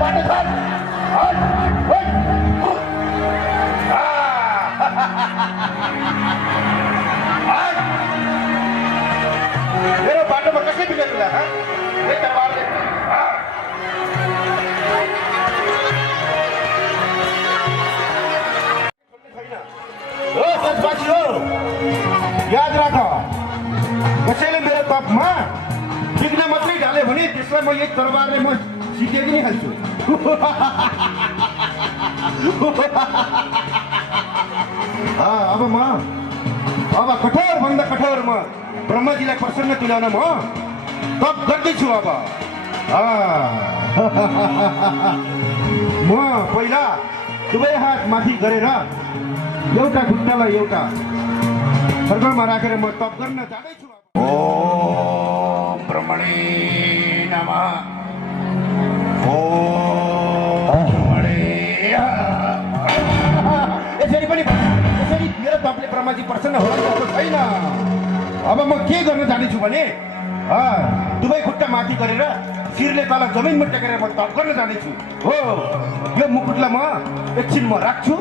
बाटो छाड मेरो बाटोमा कसै बिगार्नुला देशवासी हो, याद राख, कसैले मेरो तपमा विघ्न मात्रै ढाल्यो भने त्यसलाई म एक तरबारले म सिकेको नै हाल्छु। अब कठोर भन्दा कठोर म ब्रह्माजीलाई प्रसन्न तुल्याउन म तप गर्दैछु। अब म पहिला दुवै हात माथि गरेर एउटा खुट्टालाई एउटा सर्गमा राखेर म तप गर्न जाँदैछु। ओम ब्रह्मणे नमः। ओम ब्रह्मणे। यसरी पनि यसरी मेरो तपले ब्रह्माजी प्रसन्न होला जस्तो छैन। अब म के गर्न जानेछु भने दुवै खुट्टा माथि गरेर शिरले तल जमिनमा टेकेर म तप गर्न जानेछु। हो, यो मुकुटलाई म एकछिन म राख्छु।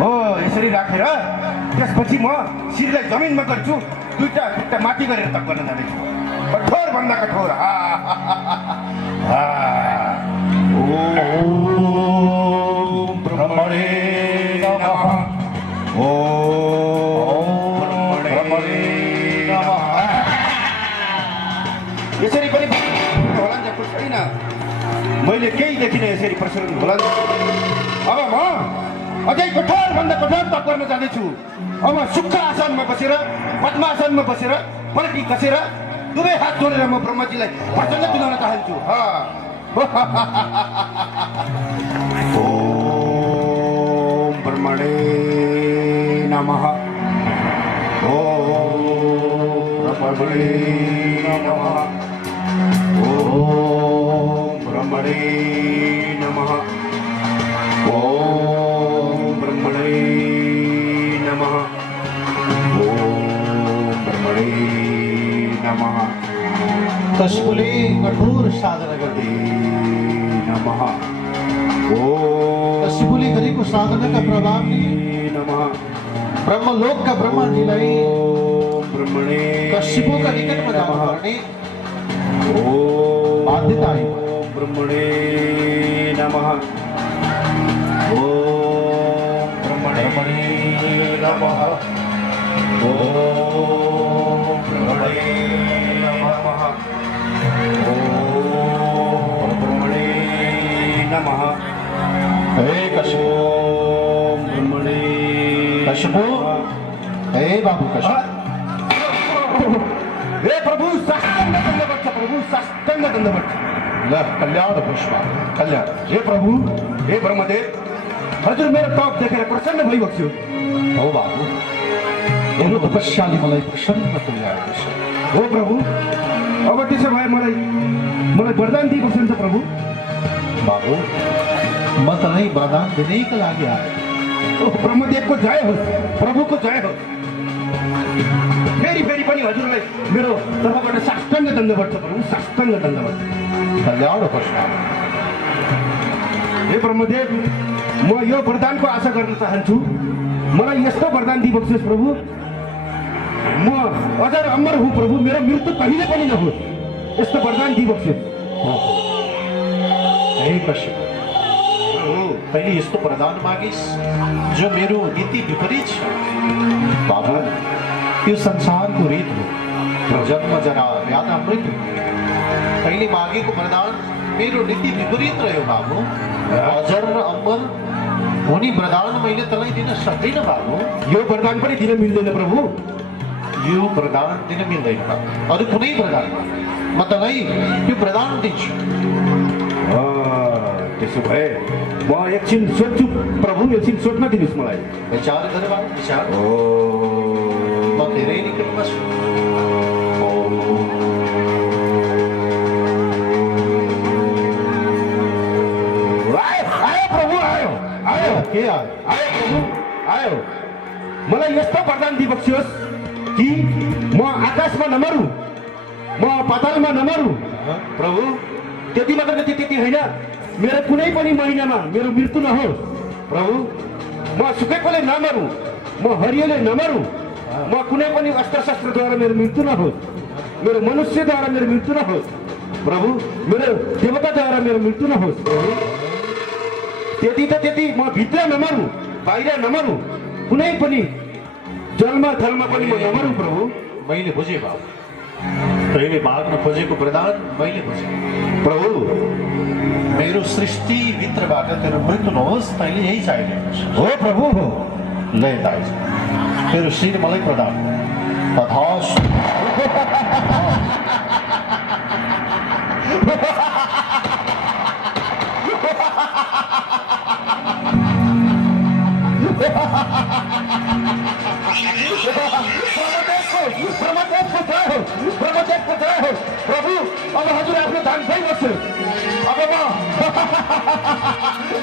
हो, यसरी राखेर त्यसपछि म शिरलाई जमिनमा गर्छु, दुईटा खुट्टा माथि गरेर तप गर्न जानेछु। कठोर भन्दा कठोर। ओम ब्रह्मणे नमः। ओम ब्रह्मणे नमः। यसरी पनि होला जस्तो छैन। मैले केही देखिनँ यसरी प्रसन्न होला। अब म अझै कठोर भन्दा कठोर तप गर्न जाँदैछु। अब सुक्खा आसनमा बसेर पद्मासनमा बसेर पल्टी कसेर दुवै हात जोडेर म ब्रह्माजीलाई प्रसन्न तुल्याउन चाहन्छु। ओम ब्रह्मणे नमः। ओम ब्रह्मणे नमः। ओम ब्रह्मणे नमः। ओम ब्रह्मणे नमः। ओम ब्रह्मणे नमः। कशपुले कठोर साधना गर्दै नमः। कशपुले गरेको साधनाका प्रभावले नमः। ब्रह्मलोकका ब्रह्माजीलाई ब्रह्मणे कश्यपका निकटमा जानुपर्ने बाध्यता आयो। ब्रह्मणे नमः। ओम ब्रह्मणे नमः। ओम ब्रह्मणे नमः। ओम ब्रह्मणे नमः। हे कश्यप, ओम ब्रह्मणे कश्यपो, हे बाबू कश्यप, हे प्रभु साष्टांग दंडवत, प्रभु साष्टांग दंडवत। ल कल्याण पुष्पा कल्याण। हे प्रभु, हे ब्रह्मदेव, हजुर मेरो तप देखेर प्रसन्न भइबक्छु। हो बाबू, मेरो तपस्याले मलाई प्रसन्न तुल्याएको छ। हो प्रभु, अब त्यसो भए मलाई वरदान दिइबक्नुहुन्छ प्रभु। बाबू, म तँलाई वरदान दिनैका लागि आएँ। ओह, ब्रह्मदेवको जय होस्, प्रभुको जय होस्। फेरि फेरि पनि हजुरलाई मेरो तर्फबाट साष्टांग दण्डवत छ प्रभु, साष्टांग दण्डवत। कल्याण पुष्पा। हे ब्रह्मदेव, म यो वरदानको आशा गर्न चाहन्छु। मलाई यस्तो वरदान दिइबक्नुहोस् प्रभु, म अजर अमर हुँ प्रभु, मेरो मृत्यु कहिले पनि नहोस्, यस्तो वरदान दिइबक्नुहोस्। हे कश्यप, पहिले यस्तो वरदान मागिस् जो मेरो नीति विपरीत छ। बाबु, यो संसारको रीत हो, जन्म जरा व्याधा मृत्यु। पहिले मागेको वरदान मेरो नीति विपरीत रह्यो बाबु। अजर र अमर हुने वरदान मैले तँलाई दिन सक्दिनँ बाबु। यो वरदान पनि दिन मिल्दैन प्रभु। यो वरदान दिन मिल्दैन बाबु। अरू कुनै वरदान म तँलाई यो वरदान दिन्छु। त्यसो भए म एकछिन सोध्छु प्रभु, एकछिन सोध्न दिनुहोस् मलाई। विचार गर बाबु, विचार। म धेरै निकटमा छु। आयो प्रभु, आयो आयो के आयो? आयो प्रभु, आयो। मलाई यस्तो वरदान दिइबक्सियोस् कि म आकाशमा नमरौँ, म पातालमा नमरौँ। प्रभु त्यति मात्र त्यति होइन, मेरो कुनै पनि महिनामा मेरो मृत्यु नहोस्। प्रभु म सुकेकोले नमरौँ, म हरियोले नमरौँ, म कुनै पनि अस्त्र शस्त्रद्वारा मेरो मृत्यु नहोस्, मेरो मनुष्यद्वारा मेरो मृत्यु नहोस्, प्रभु मेरो देवताद्वारा मेरो मृत्यु नहोस्। त्यति त त्यति, म भित्र नमरौँ, बाहिर नमरौँ, कुनै पनि जलमा थलमा पनि म नमरौँ। प्रभु मैले बुझेँ बाबु, तैँले माग्न खोजेको वरदान मैले बुझेँ। प्रभु मेरो सृष्टिभित्रबाट तेरो मृत्यु नहोस्, तैँले यही चाहिरहेको छ। हो प्रभु हो। ले दाइ, तेरो शिर मलाई प्रदान तथास्तु। प्रभु अब हजुर आफ्नो दान पाइबस्छु। अब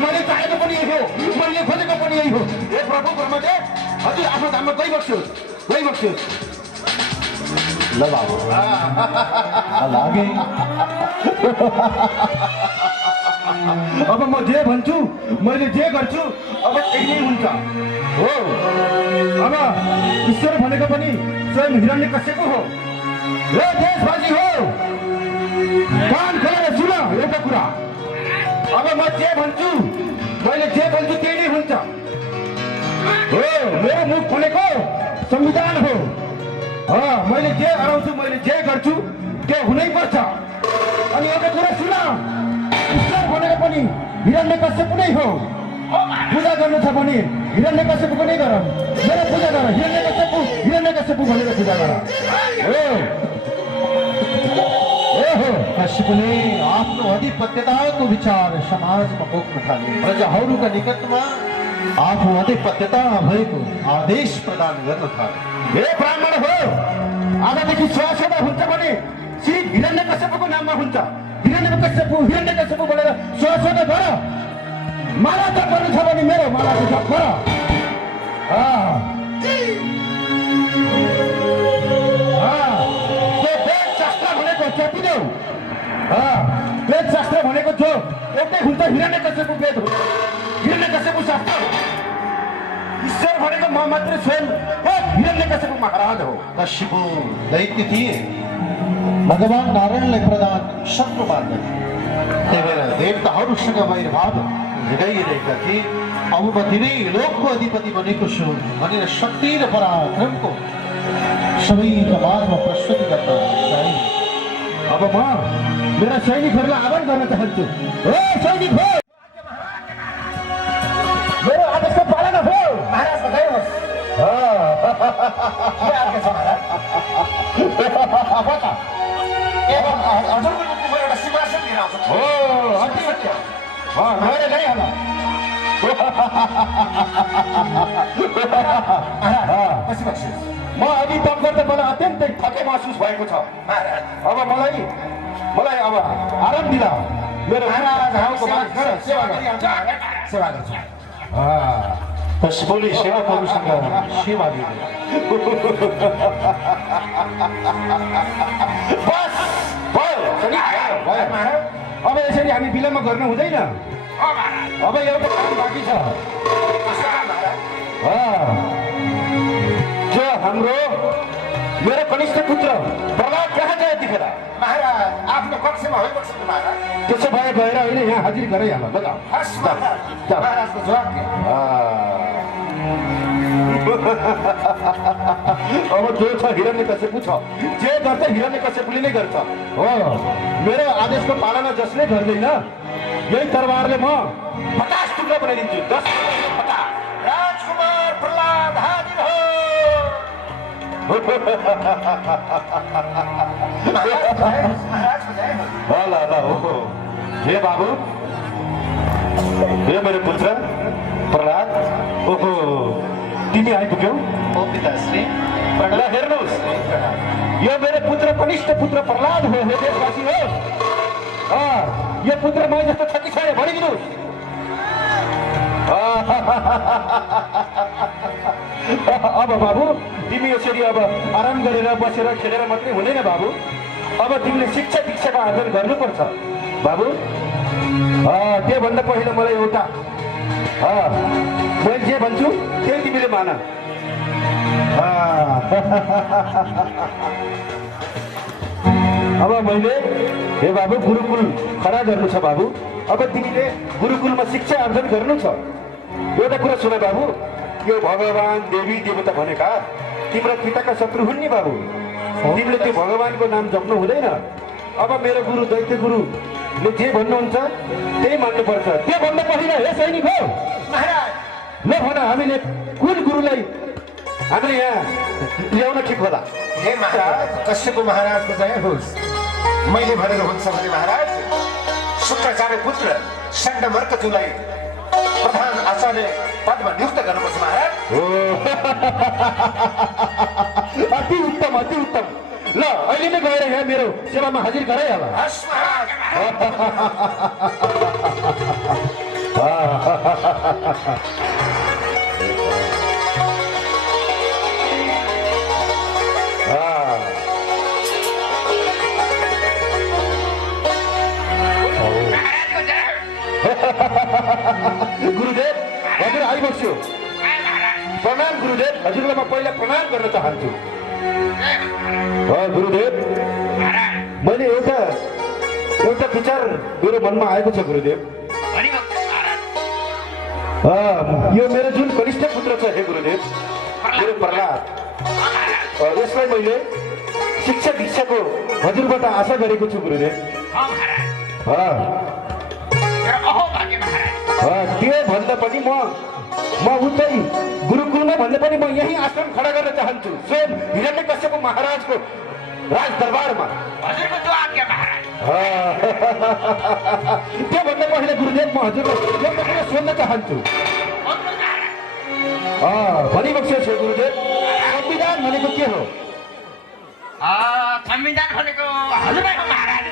मैले चाहेको पनि यही हो, मैले खोजेको पनि यही हो। हे प्रभु ब्रह्मदेव, हजुर आफ्नो धाममा गइबस्छु। ल बाबु लागे। अब म जे भन्छु, मैले जे गर्छु, अब त्यही नै हुन्छ। हो, अब ईश्वर भनेको पनि स्वयं हिरण्यकश्यप हो। हे देशवासी हो, कान खोलेर सुन एउटा कुरा। अब म जे भन्छु, मैले जे भन्छु त्यही नै हुन्छ। हो, मेरो मुख भनेको संविधान हो। मैले जे अराउँछु, मैले जे गर्छु त्यो हुनै पर्छ। अनि एउटा कुरा सुन, ईश्वर भनेको पनि हिरण्यकश्यप नै हो। पूजा गर्नु छ भने हिरण्यकश्यपको नै गर, मेरो पूजा गर। हिरण्यकश्यप भनेर पूजा गर। कश्यपले आफ्नो अधिपत्यताको विचार समाजमा बोक्न थाले। प्रजाहरूका निकटमा आफू अधिपत्यता भएको आदेश प्रदान गर्न थाले। हे ब्राह्मण हो, आजदेखि स्वसेवा हुन्छ भने श्री हिरण्यकश्यपको नाममा हुन्छ। हिरण्यकश्यप भनेर स्वसेवा गर। माला जप गर्नु छ भने मेरो मालाको जप गर। वेदशास्त्र भनेको चेपिदेऊ। वेदशास्त्र भनेको जो एउटै हुन्छ, हिरण्यकश्यप वेद हो, हिरण्यकश्यप शास्त्र हो। ईश्वर भनेको म मात्र स्वयं हिरण्यकश्यप महाराज हो। कश्यप दैत्य थिए, भगवान नारायणलाई प्रदान शत्रु मान्दथे। त्यही भएर देवताहरूसँग वैरभाव झिकाइरहेका थिए। अब म तिनै लोकको अधिपति बनेको छु भनेर शक्ति र पराक्रमको सबैका माझमा प्रस्तुति गर्न चाहिए। अब म मेरा सैनिकहरूलाई आह्वान गर्न चाहन्छु। हे सैनिक हो, मेरो आदेशको पालना हो। महाराज बधाई होस्। हजुरको निम्ति म एउटा सिंहासन लिएर आउँछु। हो, अति सत्य। गएर ल्याइहाल। म अघि तप गर्दा मलाई अत्यन्तै थके महसुस भएको छ। अब मलाई अब आराम दिला। मेरो गाउँको सेवा गर्छु। कश्यपले सेवकहरूसँग सेवा दिए। बस भयो, अब यसरी हामी विलम्ब गर्नु हुँदैन। अब एउटा काम बाँकी छ। जो हाम्रो मेरो कनिष्ठ पुत्र प्रहलाद कहाँ छ यतिखेर? महाराज आफ्नो कक्षमा होइबस्नु महाराज। त्यसो भए गएर अहिले यहाँ हाजिर गराइहाल। बताऊ। हस् महाराज, महाराजको जवाब के? अब जो छ हिरण्यकश्यप छ, जे गर्छ हिरण्यकश्यपले नै गर्छ। हो, मेरो आदेशको पालना जसले गर्दैन, यही तरबारले म 50 टुक्रा बनाइदिन्छु। 10 राजकुमार प्रहलाद हाजिर हो। हे बाबु, हे मेरो पुत्र प्रहलाद, ओहो तिमी आइपुग्यौ। ओ पिताश्री, ल हेर्नुहोस्, यो मेरो पुत्र कनिष्ठ पुत्र प्रहलाद हो। हे देशवासी हो, यो पुत्र मै जस्तो छ कि छैन भनिदिनुहोस्। अब बाबु, तिमी यसरी अब आराम गरेर बसेर खेलेर मात्रै हुँदैन बाबु। अब तिमीले शिक्षा दीक्षाको आर्जन गर्नुपर्छ बाबु। त्योभन्दा पहिला मलाई एउटा मैले जे भन्छु त्यही तिमीले मान। अब मैले हे बाबु गुरुकुल खडा गर्नु छ बाबु। अब तिमीले गुरुकुलमा शिक्षा आर्जन गर्नु छ। एउटा कुरा सुन बाबु, यो भगवान देवी देवता भनेका तिम्रो पिताका शत्रु हुन् नि बाबु। तिमीले त्यो भगवानको नाम जप्नु हुँदैन। अब मेरो गुरु दैत्य गुरुले जे भन्नुहुन्छ त्यही मान्नुपर्छ। त्योभन्दा पहिला हे सैनिक हो महाराज नभन हामीले कुन गुरुलाई हामीले यहाँ ल्याउन ठिक होला। हे महाराज कश्यप महाराजको जय होस्। मैले भनेर हुन्छ भने महाराज शुक्राचार्य पुत्र षण्डमर्कजुलाई प्रधान आचार्य पदमा नियुक्त गर्नुपर्छ महाराज। अति उत्तम अति उत्तम। ल अहिले नै गएर यहाँ मेरो सेवामा हाजिर गराइहाल। हस् महाराज। गुरुदेव हजुर आइबस्छु। प्रणाम गुरुदेव। हजुरलाई म पहिला प्रणाम गर्न चाहन्छु। गुरुदेव मैले एउटा विचार मेरो मनमा आएको छ गुरुदेव। यो मेरो जुन कनिष्ठ पुत्र छ हे गुरुदेव मेरो प्रहलाद, यसलाई मैले शिक्षा दीक्षाको हजुरबाट आशा गरेको छु गुरुदेव। त्यो भन्दा पनि म उतै गुरुकुलमा भन्दा पनि म यही आश्रम खडा गर्न चाहन्छु स्वयं हिरण्यकश्यप महाराजको राज दरबारमा। त्योभन्दा पहिला गुरुदेव म हजुरलाई एउटा कुरा सोध्न चाहन्छु। भनिबक्सियोस् गुरुदेव, संविधान भनेको के हो? संविधान भनेको हजुरको महाराज।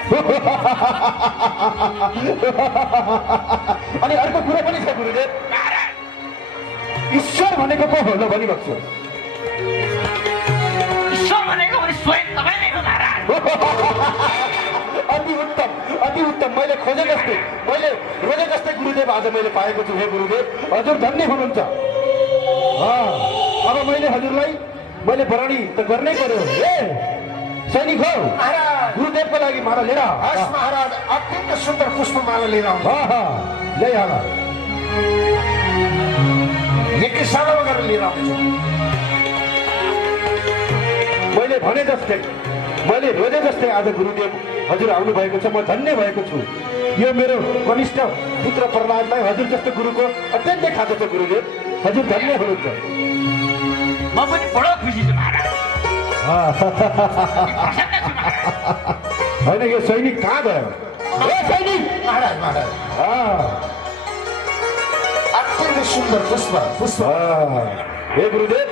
अनि अर्को कुरा पनि छ गुरुदेव, ईश्वर भनेको को हो? ल भनिबक्सियोस्। ईश्वर भनेको पनि स्वयं तपाईँ नै हो महाराज। अति उत्तम अति उत्तम। मैले खोजे जस्तै मैले रोजे जस्तै गुरुदेव आज मैले पाएको छु हे गुरुदेव। हजुर धन्य हुनुहुन्छ। अब मैले हजुरलाई मैले वरणी त गर्नै पर्यो। ए सैनिक हो गुरुदेवको लागि माला लिएर हस् महाराज। अत्यन्त सुन्दर पुष्पमाला लिएर आउनु। ल्याइहाल। एकै सालमा गरेर लिएर आउँछु। मैले भने जस्तै मैले रोजे जस्तै आज गुरुदेव हजुर आउनु भएको छ। म धन्य भएको छु। यो मेरो कनिष्ठ पुत्र प्रहलादलाई हजुर जस्तो गुरुको अत्यन्तै खाँचो छ गुरुदेव। हजुर धन्य हुनुहुन्छ। म पनि बडो खुसी छु महाराज। होइन यो सैनिक कहाँ गयो? सैनिक महाराज महाराज अत्यन्त सुन्दर पुष्प। हे गुरुदेव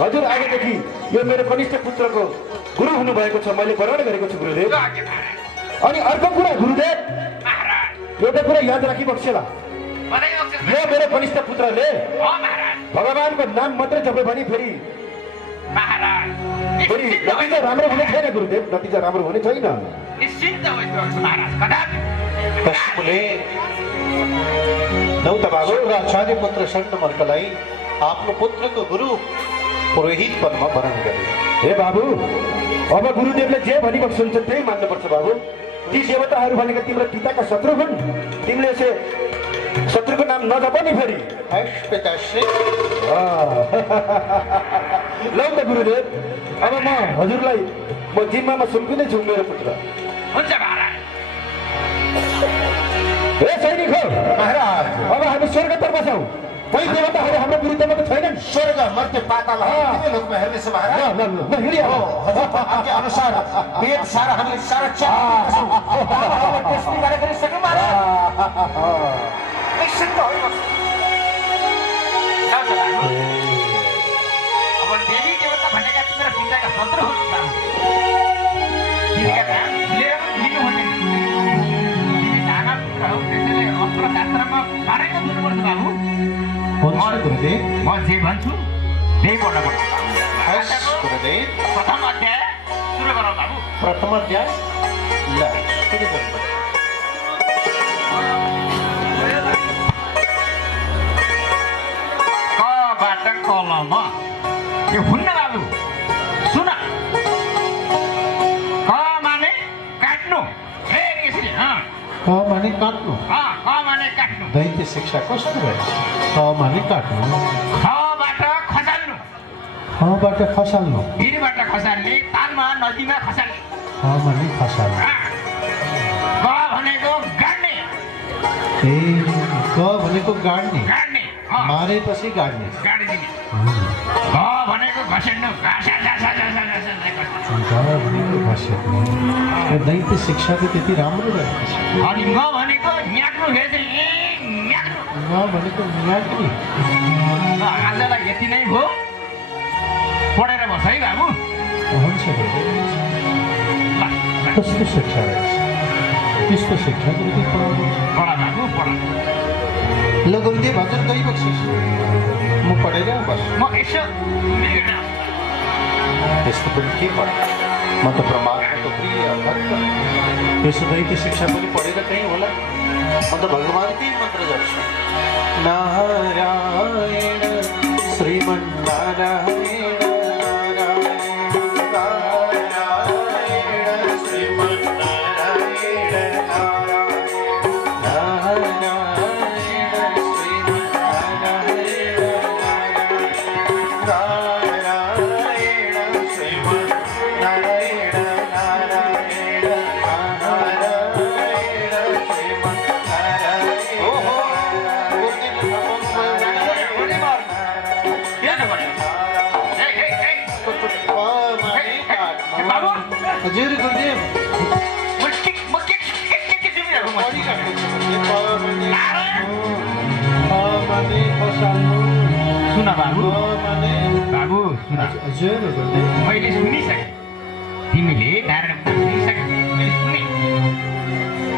हजुर आजदेखि यो मेरो कनिष्ठ पुत्रको गुरु हुनुभएको छ। मैले वरण गरेको छु गुरुदेव। अनि अर्को कुरा गुरुदेव, एउटा कुरा याद राखी बक्सेला। यो मेरो कनिष्ठ पुत्रले भगवानको नाम मात्रै जपे भने फेरि नतिजा राम्रो हुने छैन गुरुदेव। नतिजा राम्रो हुने छैन। कश्यपले नौता बाबु र आचार्य पुत्र षण्डमर्कलाई आफ्नो पुत्रको गुरु पुरोहित पदमा वरण गरे। हे बाबु अब गुरुदेवले जे भनिबक्सुन्छ त्यही मान्नुपर्छ बाबु। ती देवताहरू भनेका तिम्रो पिताका शत्रु हुन्। तिमीले यसो शत्रुको नाम नजप नि फेरि। पिताश्री ल त गुरुदेव अब म हजुरलाई म जिम्मामा सुम्पिँदै छु मेरो पुत्र। हुन्छ महाराज। हे सैनिक हो महाराज अब हामी स्वर्गतर्फ छौँ। कोही देवताहरू हाम्रो विरुद्धमा त छैनन्। स्वर्ग मर्त्य पाताल तिनै लोकमा हेर्नेछ महाराज। आज्ञा अनुसार वेद सारा हामीले सारा गरिसक्यौँ महाराज। निश्चिन्त होइबस्नु। अब देवी देवता भनेका तिम्रो पिताका शत्रु हुन्। तिमीका नाम लिएर लिनु भने तिमी नागा पुत्र हौ। त्यसैले अस्त्र शास्त्रमा पारेको हुनुपर्छ बाबु। गुरुदेव म जे भन्छु त्यही पढ्नुपर्छ। गुरुदेव प्रथम अध्याय सुरु गरौँ बाबु। प्रथम अध्याय ल सुरु गर्नु। कबाट कलम यो हुन्न बाबु सुन क माने काट्नु फेरि यसरी क माने काट्नु। क माने काट्नु दैत्य शिक्षा कस्तो रहेछ? क माने काट्नु, खबाट खसाल्नु खबाट खसाल्नु, भिरबाट खसाल्ने तालमा नदीमा खसाल्ने ख माने खसाल्नु। क भनेको गाड्ने ए क भनेको गाड्ने, गाड्ने मारेपछि गाड्ने। गाडिदिने ग भनेको घसेड्नु घाँसा घाँसा घाँसा घाँसा ग भनेको घसेट्ने। यो दैत्य शिक्षा त त्यति राम्रो रहेछ। अनि म भनेको न्याक्नु फेरि न्याक्नु ग भनेको न्याक्ने। आजलाई यति नै हो पढेर बस है बाबु हुन्छ कस्तो शिक्षा रहेछ? त्यस्तो शिक्षा त कति पढाउनु। पढ बाबु पढ ल गुरुदेव हजुर गई बक्सिस्, म पढेर बस्छु। म यसो त्यस्तो पनि के पढ, म त परमात्माको प्रिय भक्त। त्यसो दैत्य शिक्षा पनि पढेर कहीँ होला। म त भगवानकै मन्त्र जप्छु। नारायण श्रीमन्नारायण हजुर गुरुदेव सुन बाबु बाबु सुन हजुर गुरुदेव मैले सुनिसकेँ तिमीले नारायण सुनिसकेँ मैले सुने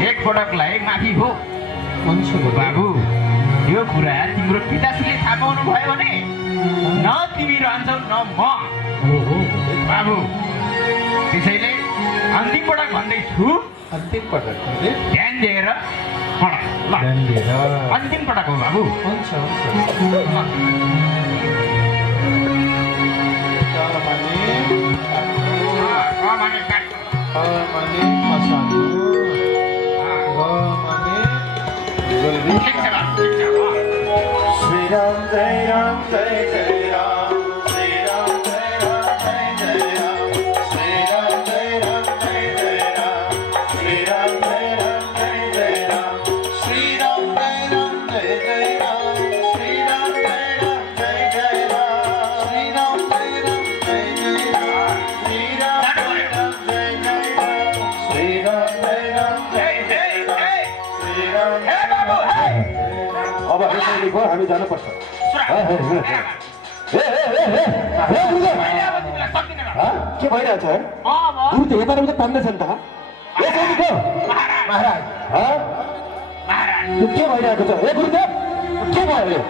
एकपटकलाई माफी हो हुन्छ बाबु यो कुरा तिम्रो पिताश्रीले थाहा पाउनु भयो भने न तिमी रहन्छौ न म बाबु त्यसैले अन्तिम पटक भन्दैछु अन्तिम पटक गुरुदेव ध्यान दिएर पढ ल ध्यान दिएर अन्तिम पटक हो बाबु हुन्छ माने काट्नु माने मसाल्नु, ग माने गुरुदेव। ठिक छ बाबु ठिक छ श्री राम जय राम जय जय राम, श्री राम जय राम जय जय राम, श्री राम जय राम जय जय राम, श्री राम जय राम जय जय राम, श्री राम जय राम जय जय राम, श्री राम जय राम जय जय राम, श्री राम जय राम जय जय राम, श्री राम जय राम जय जय राम, श्री राम जय राम जय जय राम, श्री राम हे बाबु हे अब यसरी गयो हामी जानुपर्छ। के भइरहेछ गुरु त यता उता तान्दैछ नि त। यसरी गयो महाराज यो के भइरहेको छ? ए गुरुदेव के भयो यो?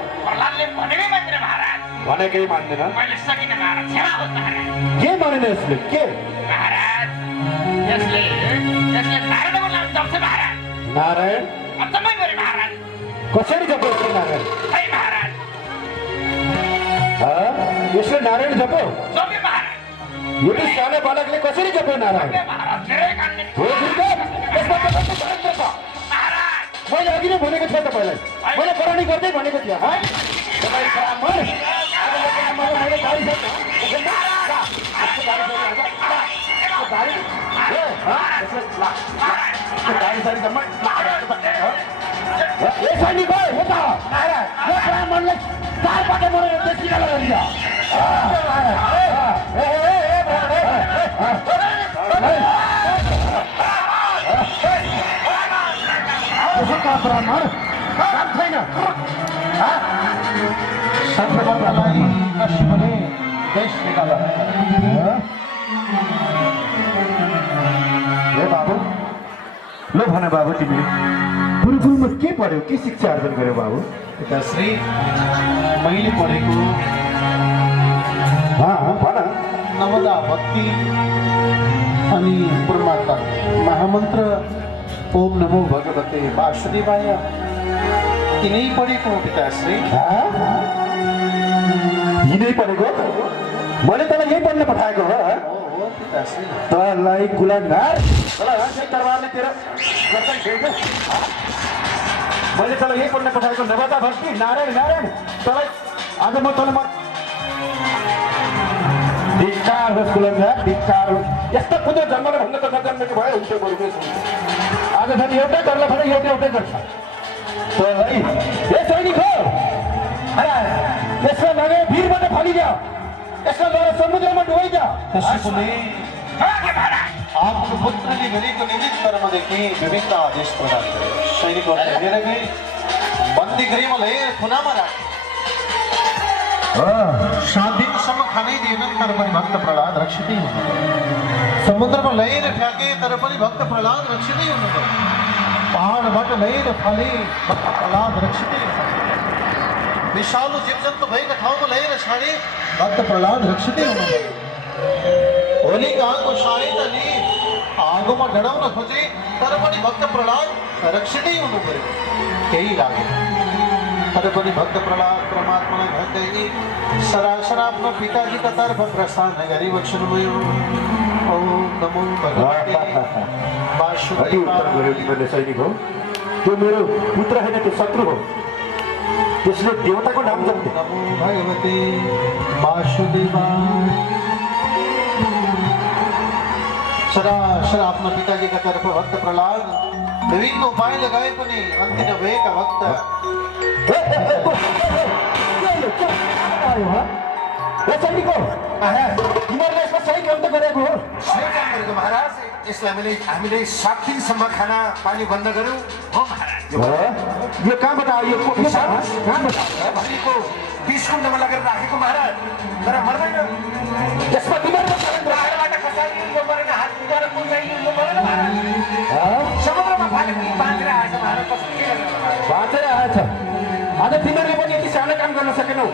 भनेकै मान्दैन। के भनेन यसले? के नारायण कसरी जपो यसले नारायण? यसले नारायण जपो? यो सानो बालकले कसरी जपो नारायण? हो गुरुदेव यसमा त कस्तो चरित्र छ? मैले अघि नै भनेको थिएँ तपाईँलाई, मैले पढाउने गर्दै भनेको थिएँ। ब्राह्मणलाई चारपटे मरेर किन लगाइन्छ? ब्राह्मण काम छैन। सर्वप्रथमलाई कश्यपले देश निकाल। हे बाबु ल भन बाबु तिमीले गुरुकुलमा के पढ्यौ? के शिक्षा आर्जन गर्यौ बाबु? पिताश्री मैले पढेको भन। नवदा भक्ति अनि पूर्णमाता महामन्त्र ओम नमो भगवते वासुदेवाय यिनै पढेको पिताश्री। यिनै पढेको? मैले तँलाई यही पढ्न पठाएको हो। हो पिताश्री। तँलाई गुलामगार तरबारले तेरो गर्दन भेट्यो। मैले तँलाई यही पढ्न पठाएको नवता भक्ति नारायण नारायण। तँलाई आज म तँलाई धिक्कार होस् गुलामगार, धिक्कार होस्। यस्तो कुनै जन्मले भन्दा त नजन्मेको भए हुन्थ्यो बरुकै। आज फेरि एउटै गर्ला भने एउटै गर्छ। तँलाई ए सैनिक हो, यसलाई लगे भिरबाट फालिदियो, यसलाई लगेर समुद्रमा डुबाइदियो। आपको पुत्रले गरेको निमित कर्मदेखि विभिन्न आदेश प्रदान गर्यो। सैनिकहरूले हेरेकै बन्दी गृहमा ल्याएर खुनामा राखे। 7 दिनसम्म खानै दिएनन् तर पनि भक्त प्रहलाद रक्षितै हुनुभयो। समुद्रमा ल्याएर फ्याँके तर पनि भक्त प्रहलाद रक्षितै हुनुभयो। पहाडबाट ल्याएर फाले भक्त प्रहलाद रक्षितै हुनुभयो। विषालु जीवजन्तु भएका ठाउँमा ल्याएर छाडे भक्त प्रहलाद रक्षितै हुनुभयो। होलिकाको सहायताले आगोमा डढाउन खोजे तर पनि भक्त प्रहलाद रक्षितै हुनु पर्यो। केही लागेन तर पनि भक्त प्रहलाद परमात्मालाई भन्दै सरासर आफ्नो पिताजीका तर्फ प्रस्थान गरी बस्नुभयो। ओम नमो भगवते वासुदेवाय। सैनिक हो, त्यो मेरो पुत्र होइन, त्यो शत्रु हो। त्यसले देवताको नाम जप्थ्यो। नमो भगवते वासुदेवाय। सरासर आफ्ना पिताजीका तर्फ भक्त प्रहलाद विभिन्न उपाय लगाए पनि अन्त्य नभएका भक्त तिमीहरूले यसमा सही काम त गरेको हो। सही काम गरेको महाराज। यसलाई हामीले 7 दिनसम्म खाना पानी बन्द गर्यौँ। हो महाराज। यो कहाँबाट आयो? कहाँबाट भरिको 20 कुण्डमा लगेर राखेको महाराज, तर मर्दैन। यसमा तिमीहरू बाहिरबाट खसाली यो मरेन, हात पुगेर कुण्डाइनु यो मरेन महाराज। समुद्रमा फालेको बाँचेर आएछ महाराज। कसरी के गर्नु महाराज? बाँचेर आएछ। आज तिमीहरूले पनि यति सानो काम गर्न सकेनौ।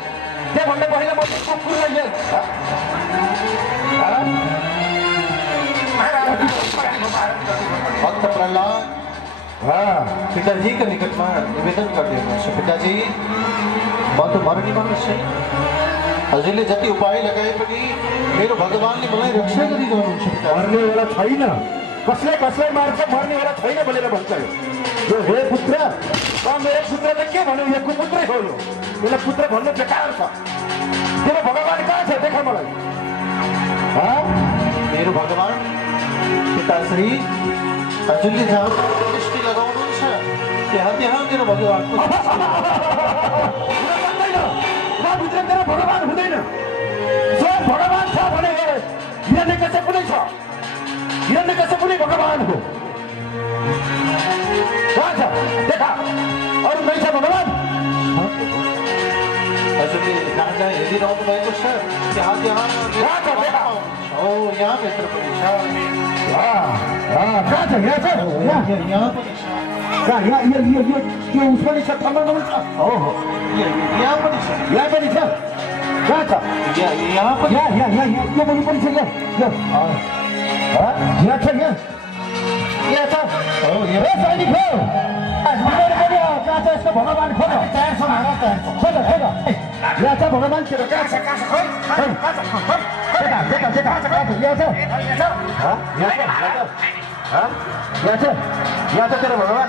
त्योभन्दा पहिला म कुकुरलाई भक्त प्रहलाद पिताजी का निकटमा निवेदन गरिदिनुहोस्। पिताजी म त मर्नेमा छैन। हजुरले जति उपाय लगाए पनि मेरो भगवानले मलाई रक्षा गरिरहनुहुन्छ। मर्नेवाला छैन, कसलाई मार्छ मर्नेवाला छैन भनेर भन्छ। यो हे पुत्र, मेरो पुत्रले के भन्यो? यो कुपुत्रै हो। यसलाई पुत्र भन्नु बेकार छ। तेरो भगवान कहाँ छ? देखा मलाई। मेरो भगवान पिताश्री हजुरले जहाँ दृष्टि लगाउनुहुन्छ त्यहाँ मेरो भगवानको भित्र तेरो भगवान हुँदैन। स्वयं भगवान छ भने हिरण्यकश्यप नै छ। हिरण्यकश्यप नै भगवान हो। कहाँ छ? देखा, अरू नै छ भगवान? हजुरले जहाँ जहाँ हेरिरहनु भएको छ त्यहाँ यहाँ भित्र पनि छ। कहाँ छ? यहाँ छ? यहाँ पनि छ। यो उसमा नि छ, थम्बामा छ। हो यहाँ पनि छ। यहाँ पनि छ। कहाँ छ? यहाँ पनि यो पनि छ। यहाँ छ। यहाँ छ। सैनिक हो, कहाँ छ यसको भगवान? खोज तयार छ महाराज, तयार छ। खोज यहाँ छ भगवान तेरो। कहाँ छ? यहाँ छ तेरो भगवान।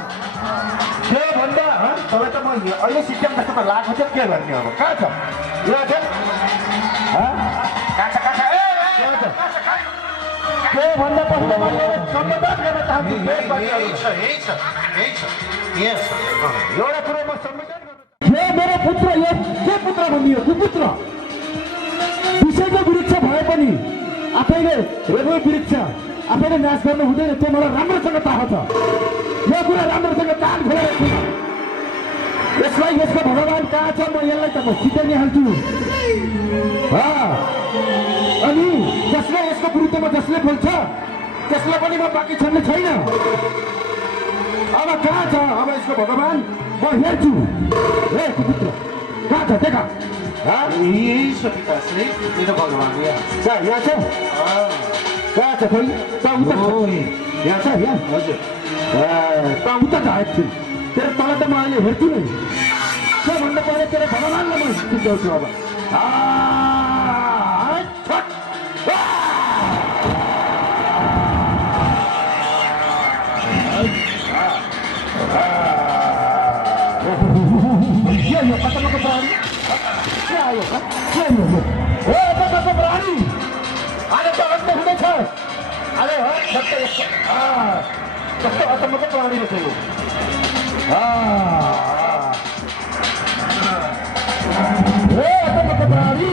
त्योभन्दा तपाईँ त म अहिले सिस्टम जस्तो त लागेको थियो। के गर्ने अब? कहाँ छ? यहाँ छ। त्योभन्दा पहिला सम्बोधन गर्न चाहन्छु। एउटा कुरो म सम्बोधन गर्न, मेरो पुत्र यो के पुत्र भनियो? कुपुत्र। विषयको वृक्ष भए पनि आफैले रेगो वृक्ष आफैले नाश गर्नु हुँदैन। त्यो मलाई राम्रोसँग थाहा छ। यो कुरा राम्रोसँग कान खोलेर सुन। यसलाई यसको भगवान कहाँ छ? म यसलाई त म सिकाइ हाल्छु। अनि जसले यसको विरुद्धमा जसले बोल्छ त्यसलाई पनि म बाँकी छोड्ने छैन। अब कहाँ छ? अब यसको भगवान म हेर्छु। हे कुपुत्र, कहाँ छ? देखा। यही छ पिताश्री, मेरो भगवान यहाँ छ। कहाँ छ खोइ त उता यहाँ छ यहाँ हजुर त उता छ आएको छु तेरो तल त म अहिले हेर्छु नि त्योभन्दा पहिले तेरो भगवान्लाई म सिकाउँछु अब यो कताको प्राणी के आयो के आयो ए कताको प्राणी अरे त अन्त हुँदैछ अरे हो सत्य कस्तो अचम्मको प्राणी रहेछ यो ए अचम्मको प्राणी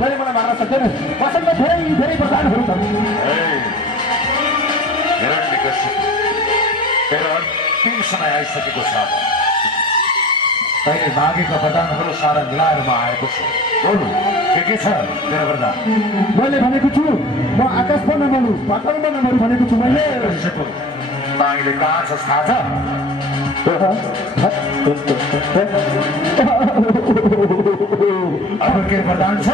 मैले मलाई मार्न सक्दैन मसँग धेरै धेरै वरदानहरू छन् तेरो अन्तिम समय आइसकेको छ तैँले मागेका वरदानहरू सारा मिलाएर म आएको छु बोल्नु के छ तेरो वरदान मैले भनेको छु म आकाशमा नमरु पातालमा नमरु भनेको छु मैले तैँले कहाँ छ थाहा छ अब के वरदान छ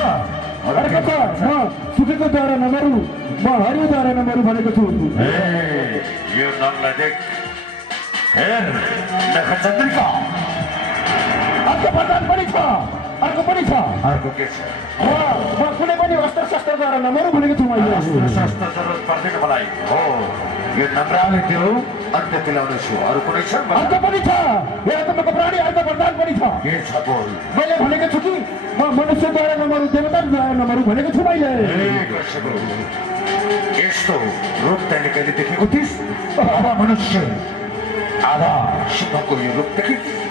सुकेको द्वारा नमरु म हरियोद्वारा नमरु भनेको छु यो नङलाई देख हेर नखचन्द्रिका अर्को वरदान पनि छ अर्को के छ म कुनै पनि अस्त्र शस्त्रद्वारा नमरु भनेको छु मैले शस्त्र जरुरत पर्दैन मलाई हो यो नम्राले त्यो अन्त्य दिलाउने छु अरू कुनै छ अर्को पनि छ यहाँ तपाईँको प्राणी अर्को वरदान पनि छ के छ बोल मैले भनेको छु कि म मनुष्यद्वारा नमरु देवताद्वारा नमरु भनेको छु मैले यस्तो रूप तैँले कहिले देखेको थिइस् अब मनुष्य आधा सिंहको यो रूप देखेको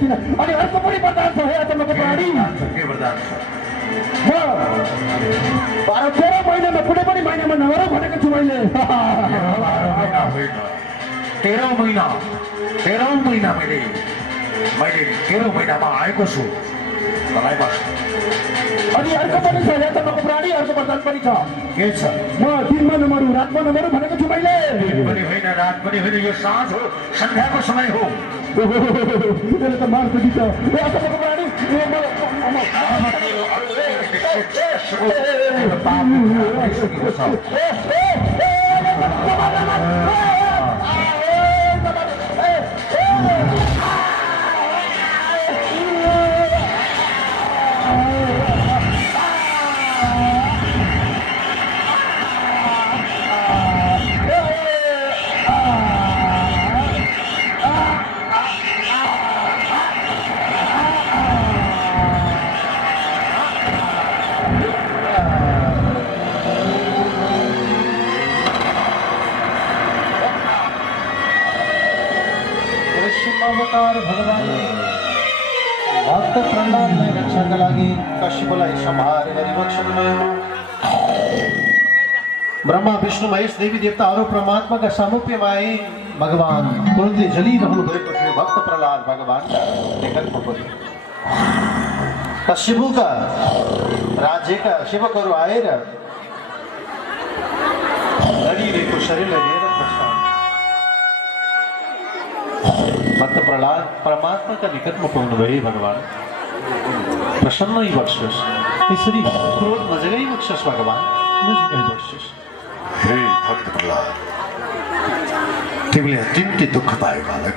थिइनँ अनि अर्को पनि वरदान छ हे तपाईँको प्राणी के वरदान छ 12 महिनामा कुनै पनि महिनामा नगर भनेको छु मैले 13 महिना मैले 13 महिनामा आएको छु तँलाई बस अनि अर्को पनि छ यहाँ तपाईँको प्राणी अर्को वरदान पनि छ के छ म दिनमा नमरु रातमा नमरु भनेको छु मैले पनि होइन रात पनि होइन यो साँझ हो सन्ध्याको समय हो त्यसले त मार्छ दिन्छ यहाँ तपाईँको प्राणी अवतार भगवान भक्त प्रहलादलाई रक्षाका लागि कश्यपलाई संहार गरिबक्सनुभयो ब्रह्मा विष्णु महेश देवी देवताहरू परमात्माका सामिप्यमा आई भगवान कुलले जलिरहनु भएको थियो भक्त प्रहलाद भगवानका निकटमा पुगे कश्यपका राज्यका सेवकहरू आएर लडिरहेको शरीरलाई लिएर भक्त प्रहलाद परमात्मा का निकट में पहुंच गए भगवान प्रसन्नै बक्सोस्, यसरी क्रोध नजगै बक्सोस् भगवान्, नजगै बक्सोस्। हे भक्त प्रहलाद, तिमीले अत्यन्तै दुःख पायो बालक।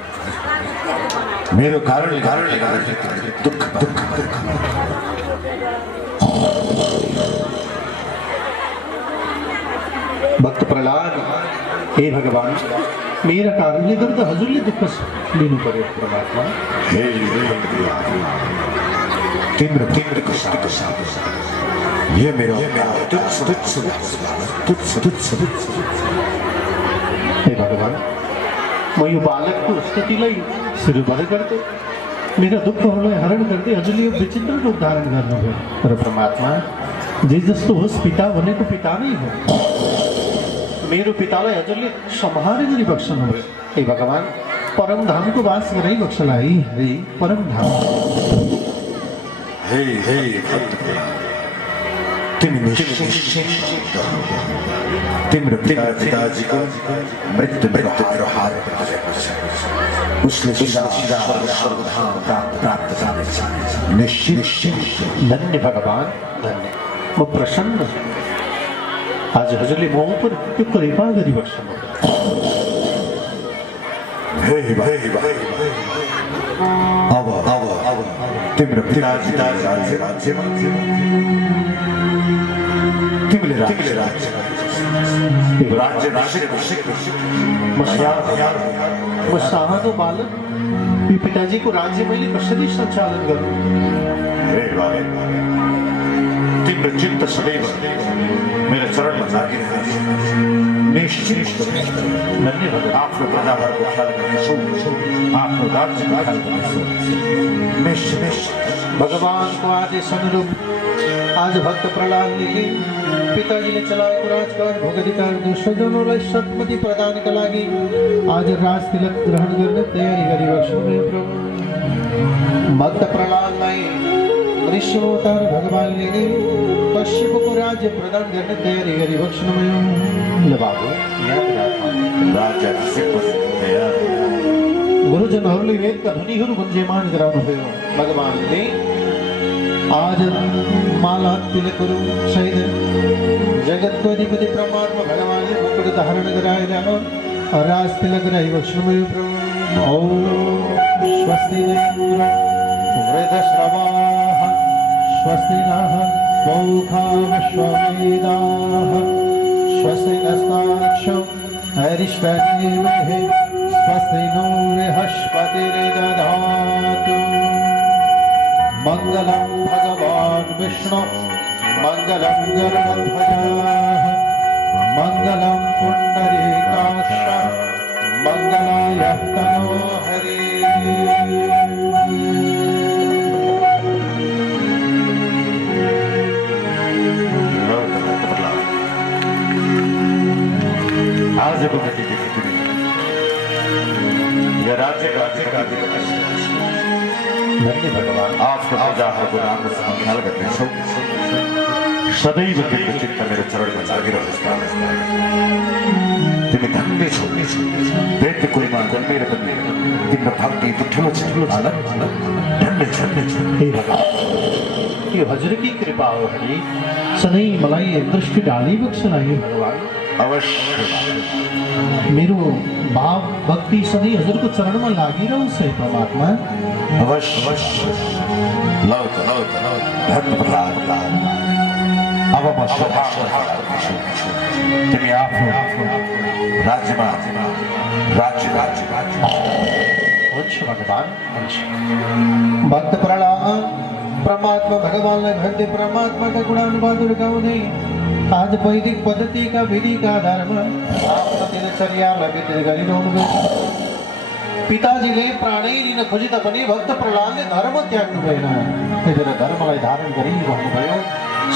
मेरो कारणले गर्दाखेरि तिमीले दुःख दुःख दुःख भक्त प्रहलाद, हे भगवान्, मेरा कारणले गर्दा हजुरले दुःख लिनु पर्यो परमात्मा। हे भक्त प्रहलाद, तिम्रो तिम्रो साथको साथ यो मेरो तुच्छ तुच्छ तुच्छ तुच्छ तुच्छ। हे भगवान्, म यो बालकको स्थितिलाई सिरुबर गर्दै मेरा दुःखहरूलाई हरण गर्दै हजुरले यो विचित्र रूप धारण गर्नुभयो। तर परमात्मा, जे जस्तो होस् पिता भनेको पिता नै हो। मेरो पितालाई हजुरले सम्हार गरी बक्सनुभयो। हे भगवान्, परमधामको वास गराइ बक्सला है, हे परमधाम। हे हे भक्त प्रहलाद, तिमी निश्चिन्त हो। तिम्रो पिताजीको मृत्यु मेरो हातमा रहेको छ। उसले सिधा स्वर्गधाम प्राप्त गर्नेछ। निश्चिन्त। धन्य भगवान्, धन्य। म प्रसन्न छु। आज हजुरले म उप त्यो कृपा गरी बक्सनुभयो। हे भाइ भाइ, अब अब अब तिम्रो पिताजी राज्यमा तिमीले राज्य म सानो बालक यो पिताजीको राज्य मैले कसरी सञ्चालन गर्नु? हे भाइ, तिम्रो चित्त सदैव मेरो चरणमा लागिरहेको छ। निश्चित धन्यवाद। आफ्नो प्रजाहरूको ख्याल गर्नेछु, आफ्नो राज्यको ख्याल गर्नेछु। निश्चित भगवानको आदेश अनुरूप आज भक्त प्रहलादले पिताजीले चलाएको राजकाज भोगाधिकार दुष्टजनहरूलाई सद्मति प्रदानका लागि आज राज तिलक ग्रहण गर्ने तयारी गरिबक्सनुभयो प्रभु। भक्त प्रहलादलाई ऋषिअवतार भगवानले नै कश्यपको राज्य प्रदान गर्ने तयारी गरिबक्सनुभयो। ल बाबु, याद राख्नु, राज्याभिषेकको तयार। गुरुजनहरूले वेदका ध्वनिहरू गुन्जयमान गराउनुभयो। भगवानले आज माला तिलकहरू सहित जगतको अधिपति परमात्मा भगवानले मुकुट धारण गराएर राज तिलक गराइबक्सनुभयो प्रभु। ॐ स्वस्ति न इन्द्र वृद्धश्रवाः, स्वस्ति नः पूषा विश्ववेदाः, स्वस्ति नस्तार्क्ष्यो हरिष्ठदेवः, स्वस्ति नो बृहस्पतिर्दधातु। मंगलम भगवान विष्णु, मंगलम गरुड़ध्वजः, मंगलम पुंडरीकाक्ष, मंगलाय तनो हरि। आज यो राज्यका धन्य भगवान। आफ्नो प्रजाहरूको राम्रोसँग ख्याल गर्नेछौ। सदैव तिम्रो चित्त मेरो चरणमा लागिरहोस्। तिमी धन्य छौ। वेद कुलमा जन्मेर पनि तिम्रो भक्ति ठुलो छ। धन्य छ। हे भगवान, यो हजुरकी कृपा हो हरि। सधैँ मलाई दृष्टि डालिबक्सला हे भगवान। अवश्य मेरो भाव भक्ति सधैँ हजुरको चरणमा लागिरहोस् है परमात्मा। अवश्य लौ त धन्य प्रहलाद। अब म तिमी आफ्नो राज्यमा राज्य हुन्छ भगवान, हुन्छ। भक्त प्रहलाद परमात्मा भगवानलाई भक्ति परमात्माका गुणानुवादहरू गाउँदै आज वैदिक पद्धतिका विधिका आधारमा आफ्नो दिनचर्यालाई व्यतीत गरिरहनुभयो। पिताजीले प्राणै लिन खोजे तापनि भक्त प्रहलादले धर्म त्याग्नु भएन। त्यही धर्मलाई धारण गरिरहनुभयो।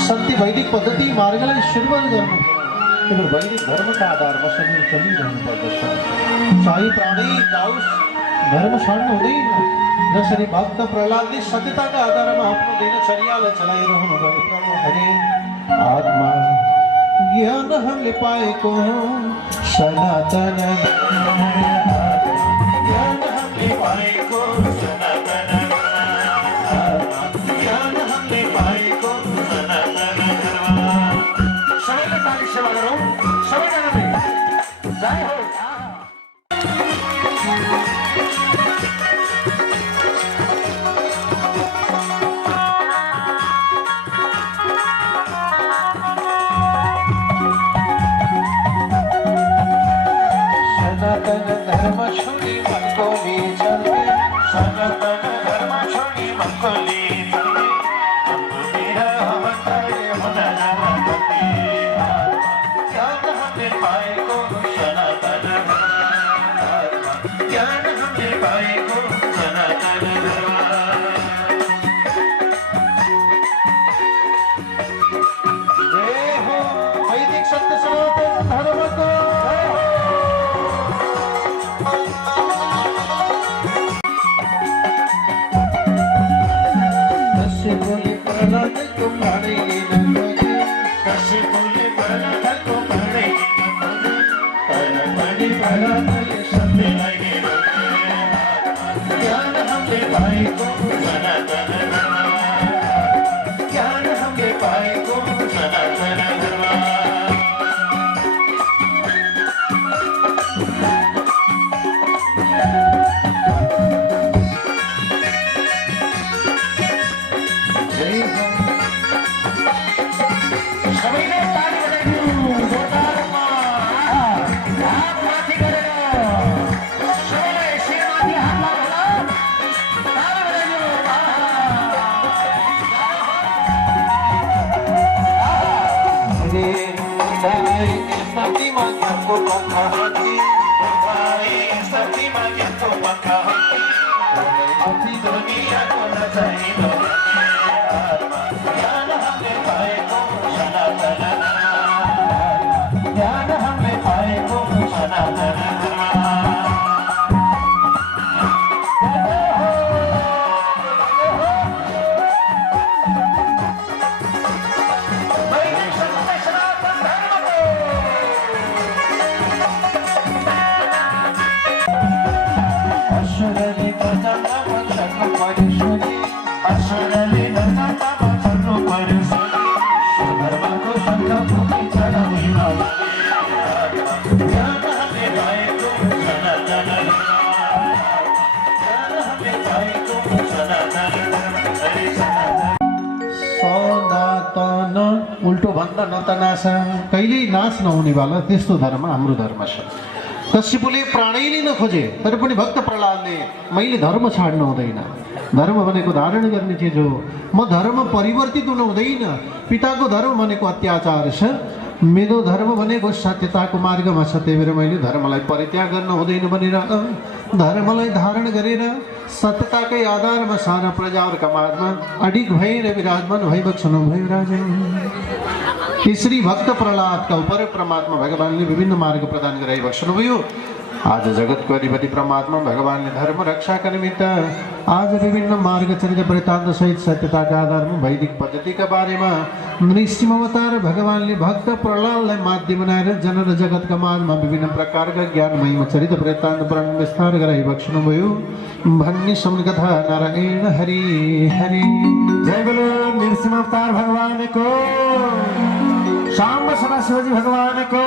सत्य वैदिक पद्धति मार्गलाई सुरुवात गर्नु केवल वैदिक धर्मका आधारमा शरीर चलिरहनु पर्दछ। चाहे प्राणै जाओस्, धर्म छाड्नु हुँदैन। जसरी भक्त प्रहलादले सत्यताका आधारमा आफ्नो दिनचर्यालाई चलाइरहनु भयो प्रभु हरि। आत्मा ज्ञान हामीले पाएको सनातन, ज्ञान हामीले पाएको सनातन, ज्ञान भएको सनातन धर्म जय हो सबैले ताली बजाइदिनु जोरदारमा हात माथि गरेर सबैले शिरमाथि हात लगाउन ताली बजाइदिनु सनातन उल्टो भन्दा न त नासा कहिल्यै नाश नहुनेवाला त्यस्तो धर्म हाम्रो धर्म छ। कश्यपले प्राणै लिन खोजे तर पनि भक्त प्रहलादले मैले धर्म छाड्नु हुँदैन, धर्म भनेको धारण गर्ने चिज हो, म धर्म परिवर्तित हुनु हुँदैन, पिताको धर्म भनेको अत्याचार छ, मेरो धर्म भनेको सत्यताको मार्गमा छ, त्यही भएर मैले धर्मलाई परित्याग गर्न हुँदैन भनेर धर्मलाई धारण गरेर सत्यताकै आधारमा सारा प्रजाहरूका माझमा अडिग भएर विराजमान भइबक्सनु भयो राजन। त्यसरी भक्त प्रहलादका उपर परमात्मा भगवानले विभिन्न मार्ग प्रदान गराइबक्सनुभयो। आज जगतको अधिपति परमात्मा भगवानले धर्म रक्षाका निमित्त आज विभिन्न मार्ग चरित्र वृत्तान्त सहित सत्यताका आधारमा वैदिक पद्धतिका बारेमा नृसिंह अवतार भगवानले भक्त प्रहलादलाई माध्यम बनाएर जन र जगतका माझमा विभिन्न प्रकारका ज्ञानमय चरित्र वृत्तान्त वर्णन विस्तार गराइबक्सनुभयो भन्ने सम्म कथा। नारायण हरि हरि जय बोलो नृसिंह अवतार भगवानको, शाम्ब सदाशिवजी भगवानको।